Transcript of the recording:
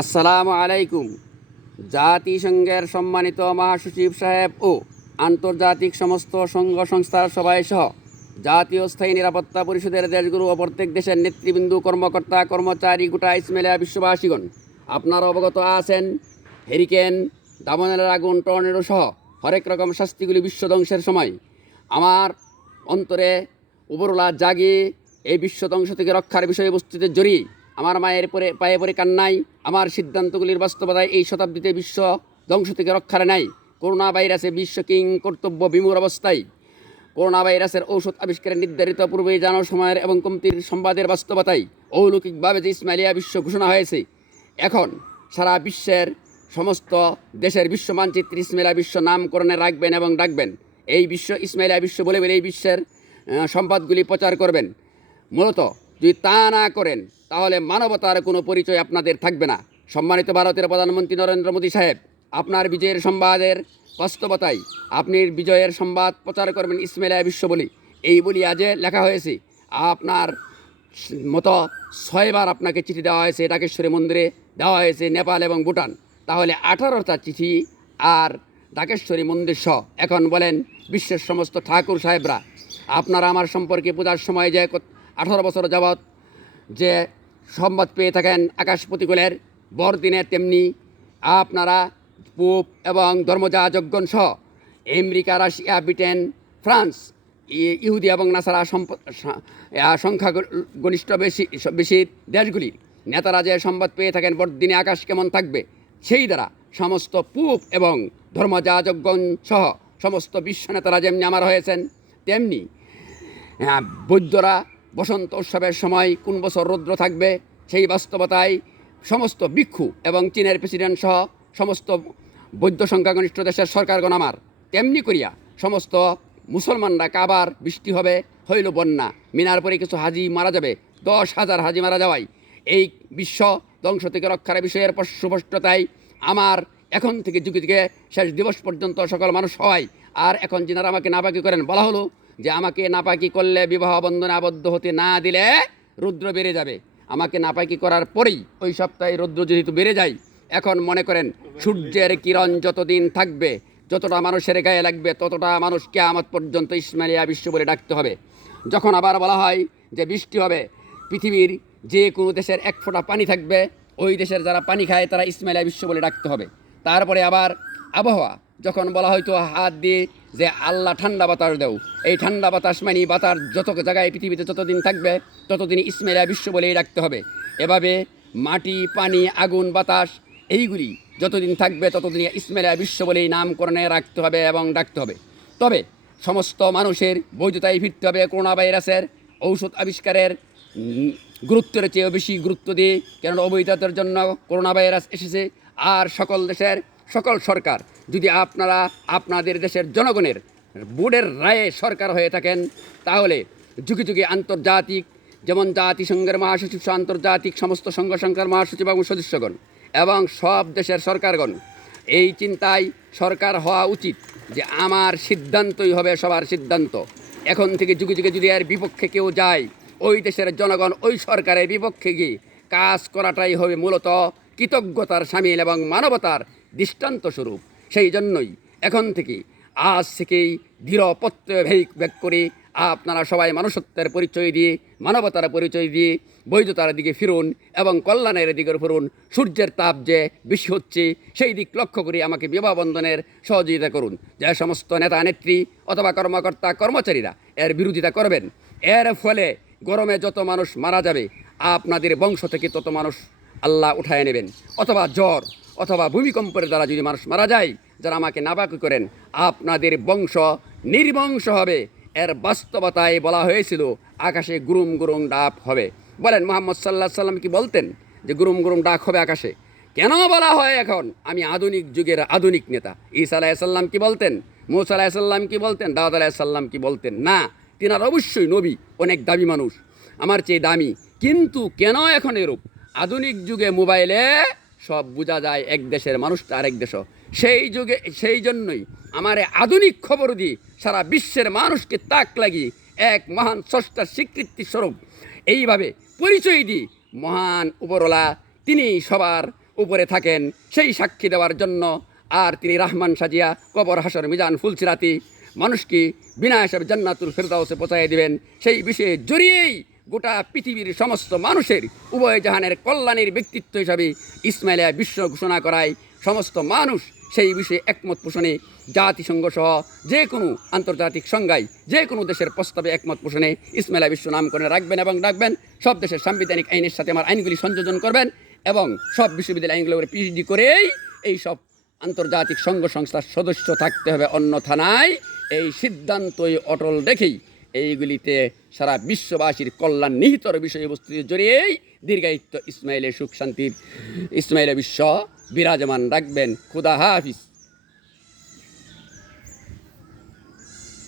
আসসালামু আলাইকুম। জাতিসংঘের সম্মানিত মহাসচিব সাহেব ও আন্তর্জাতিক সমস্ত সংঘ সংস্থার সবাই সহ জাতীয় স্থায়ী নিরাপত্তা পরিষদের দেশগুলো ও প্রত্যেক দেশের নেতৃবৃন্দ, কর্মকর্তা, কর্মচারী, গোটা ইসমাইলিয়া বিশ্ববাসীগণ, আপনারা অবগত আছেন হেরিকেন, দামনের আগুন, টর্নেডো সহ হরেক রকম শাস্তিগুলি বিশ্বধ্বংসের সময় আমার অন্তরে উপরওয়ালা জাগিয়ে এই বিশ্বধ্বংস থেকে রক্ষার বিষয়বস্তুতে জড়িয়ে আমার মায়ের পায়ে পড়ে কান্নাই আমার সিদ্ধান্তগুলির বাস্তবতায় এই শতাব্দীতে বিশ্ব ধ্বংস থেকে রক্ষার নাই। করোনা ভাইরাসে বিশ্ব কিং কর্তব্য বিমূঢ় অবস্থায় করোনা ভাইরাসের ঔষধ আবিষ্কারের নির্ধারিত পূর্বেই জানো সময়ের এবং কমতির সংবাদের বাস্তবতায় অলৌকিকভাবে যে ইসমাইলিয়া বিশ্ব ঘোষণা হয়েছে, এখন সারা বিশ্বের সমস্ত দেশের বিশ্ব মানচিত্রে ইসমাইলিয়া বিশ্ব নামকরণে রাখবেন এবং ডাকবেন। এই বিশ্ব ইসমাইলিয়া বিশ্ব বলে বলে এই বিশ্বের সম্পদগুলি প্রচার করবেন। মূলত যদি তা না করেন তাহলে মানবতার কোনো পরিচয় আপনাদের থাকবে না। সম্মানিত ভারতের প্রধানমন্ত্রী নরেন্দ্র মোদী সাহেব, আপনার বিজয়ের সংবাদের বাস্তবতায় আপনি বিজয়ের সংবাদ প্রচার করবেন ইসমাইলিয়া বিশ্ব বলি, এই বলি আজে লেখা হয়েছে। আপনার মতো 6বার আপনাকে চিঠি দেওয়া হয়েছে, ডাকেশ্বরী মন্দিরে দেওয়া হয়েছে, নেপাল এবং ভুটান। তাহলে 18টা চিঠি আর ডাকেশ্বরী মন্দির সহ এখন বলেন বিশ্বের সমস্ত ঠাকুর সাহেবরা, আপনারা আমার সম্পর্কে পূজার সময় যে 18 বছর যাবৎ যে সংবাদ পেয়ে থাকেন আকাশ প্রতিকূলের বড়দিনে, তেমনি আপনারা পোপ এবং ধর্মযাজকগণ সহ আমেরিকা, রাশিয়া, ব্রিটেন, ফ্রান্স, ইহুদি এবং নাসারা সংখ্যাগরিষ্ঠ বেশি দেশগুলির নেতারা যে সংবাদ পেয়ে থাকেন বড়দিনে আকাশ কেমন থাকবে, সেই দ্বারা সমস্ত পোপ এবং ধর্মযাজকগণ সহ সমস্ত বিশ্ব নেতারা যেমনি আমার হয়েছেন, তেমনি বৌদ্ধরা বসন্ত উৎসবের সময় কোন বছর রৌদ্র থাকবে সেই বাস্তবতায় সমস্ত ভিক্ষু এবং চীনের প্রেসিডেন্ট সহ সমস্ত বৌদ্ধ সংখ্যাগরিষ্ঠ দেশের সরকারগণ আমার, তেমনি করিয়া সমস্ত মুসলমানরা কাবার বৃষ্টি হবে, হইল বন্যা, মিনার পরে কিছু হাজি মারা যাবে, 10,000 হাজি মারা যাওয়াই এই বিশ্ব ধ্বংস থেকে রক্ষার বিষয়ের সুস্পষ্টতায় আমার এখন থেকে যুগে যুগে শেষ দিবস পর্যন্ত সকল মানুষ হয়। আর এখন যিনারা আমাকে নাপাকি করেন, বলা হলো যে আমাকে নাপাকি করলে বিবাহ বন্ধনে আবদ্ধ হতে না দিলে রুদ্র বেড়ে যাবে। আমাকে নাপাকি করার পরেই ওই সপ্তাহে রুদ্র যেহেতু বেড়ে যায়, এখন মনে করেন সূর্যের কিরণ যতদিন থাকবে, যতটা মানুষের গায়ে লাগবে, ততটা মানুষ কিয়ামত পর্যন্ত ইসমাইলিয়া বিশ্ব বলে ডাকতে হবে। যখন আবার বলা হয় যে বৃষ্টি হবে, পৃথিবীর যে কোনো দেশের 1 ফোঁটা পানি থাকবে, ওই দেশের যারা পানি খায় তারা ইসমাইলিয়া বিশ্ব বলে ডাকতে হবে। তারপরে আবার আবহাওয়া যখন বলা হয়তো হাত দিয়ে যে আল্লাহ ঠান্ডা বাতাস দেও, এই ঠান্ডা বাতাস মানে বাতাস যত জায়গায় পৃথিবীতে যতদিন থাকবে ততদিন ইসমাইলিয়া বিশ্ব বলেই ডাকতে হবে। এভাবে মাটি, পানি, আগুন, বাতাস এইগুলি যতদিন থাকবে ততদিন ইসমাইলিয়া বিশ্ব বলেই নামকরণে রাখতে হবে এবং ডাকতে হবে। তবে সমস্ত মানুষের বৈধতায় ফিরতে হবে। করোনা ভাইরাসের ঔষধ আবিষ্কারের গুরুত্বের চেয়েও বেশি গুরুত্ব দিয়ে, কেননা অবৈধতার জন্য করোনা ভাইরাস এসেছে। আর সকল দেশের সকল সরকার যদি আপনারা আপনাদের দেশের জনগণের বোর্ডের রায়ে সরকার হয়ে থাকেন, তাহলে যুগে যুগে আন্তর্জাতিক, যেমন জাতিসংঘের মহাসচিব, আন্তর্জাতিক সমস্ত সংঘ সংস্থার মহাসচিব এবং সদস্যগণ এবং সব দেশের সরকারগণ এই চিন্তায় সরকার হওয়া উচিত যে আমার সিদ্ধান্তই হবে সবার সিদ্ধান্ত। এখন থেকে যুগে যুগে যদি এর বিপক্ষে কেউ যায়, ওই দেশের জনগণ ওই সরকারের বিপক্ষে গিয়ে কাজ করাটাই হবে মূলত কৃতজ্ঞতার সামিল এবং মানবতার দৃষ্টান্ত স্বরূপ। সেই জন্যই এখন থেকে আজ থেকেই দৃঢ় প্রত্যয় ভেগ করে আপনারা সবাই মানুষত্বের পরিচয় দিয়ে, মানবতার পরিচয় দিয়ে বৈধতার দিকে ফিরুন এবং কল্যাণের দিকে ফিরুন। সূর্যের তাপ যে বেশি হচ্ছে সেই দিক লক্ষ্য করে আমাকে বিবাহ বন্ধনের সহযোগিতা করুন। যে সমস্ত নেতা নেত্রী অথবা কর্মকর্তা কর্মচারীরা এর বিরোধিতা করবেন, এর ফলে গরমে যত মানুষ মারা যাবে আপনাদের বংশ থেকে তত মানুষ আল্লাহ উঠায় নেবেন। অথবা জ্বর অথবা ভূমিকম্পের দ্বারা যদি মানুষ মারা যায়, যারা আমাকে নাপাকি করেন, আপনাদের বংশ নির্বংশ হবে। এর বাস্তবতায় বলা হয়েছিল আকাশে গুরুম গুরুম ডাক হবে। বলেন মুহাম্মদ সাল্লাল্লাহু আলাইহি সাল্লাম কি বলতেন যে গুরুম গুরুম ডাক হবে আকাশে? কেন বলা হয় এখন আমি আধুনিক যুগের আধুনিক নেতা? ঈসা আলাইহিস সালাম কি বলতেন? মূসা আলাইহিস সালাম কি বলতেন? দাউদ আলাইহিস সালাম কি বলতেন? না, তিনারা অবশ্যই নবী, অনেক দামি মানুষ, আমার চেয়ে দামি। কিন্তু কেন এখন এরূপ? আধুনিক যুগে মোবাইলে সব বোঝা যায় এক দেশের মানুষটা আরেক দেশ। সেই জন্যই আমার আধুনিক খবর দিয়ে সারা বিশ্বের মানুষকে তাক লাগিয়ে এক মহান স্রষ্টার স্বীকৃতি স্বরূপ এইভাবে পরিচয় দিই। মহান উপরওয়ালা তিনি সবার উপরে থাকেন সেই সাক্ষী দেওয়ার জন্য। আর তিনি রাহমান সাজিয়া কবর হাসর মিজান ফুলসিরাতি মানুষকে বিনা হিসাবে জান্নাতুল ফেরদাউসে পৌঁছায় দিবেন, সেই বিষয়ে জড়িয়েই গোটা পৃথিবীর সমস্ত মানুষের উভয় জাহানের কল্যাণের ব্যক্তিত্ব হিসাবে ইসমাইলিয়া বিশ্ব ঘোষণা করায় সমস্ত মানুষ সেই বিষয়ে একমত পোষণে জাতিসংঘ সহ যে কোনো আন্তর্জাতিক সংজ্ঞায় যে কোনো দেশের প্রস্তাবে একমত পোষণে ইসমাইলিয়া বিশ্ব নামকরণে রাখবেন এবং ডাকবেন। সব দেশের সাংবিধানিক আইনের সাথে আমার আইনগুলি সংযোজন করবেন এবং সব বিশ্ববিদ্যালয় আইনগুলোর পিএইচডি করেই এই সব আন্তর্জাতিক সংঘ সংস্থার সদস্য থাকতে হবে, অন্যথা নাই। এই সিদ্ধান্তই অটল রেখেই এইগুলিতে সারা বিশ্ববাসীর কল্যাণ নিহিতর বিষয়বস্তু জড়িয়েই দীর্ঘায়িত্ব ইসমাইলের সুখ শান্তির ইসমাইলের বিশ্ব বিরাজমান রাখবেন। খুদা হাফিজ।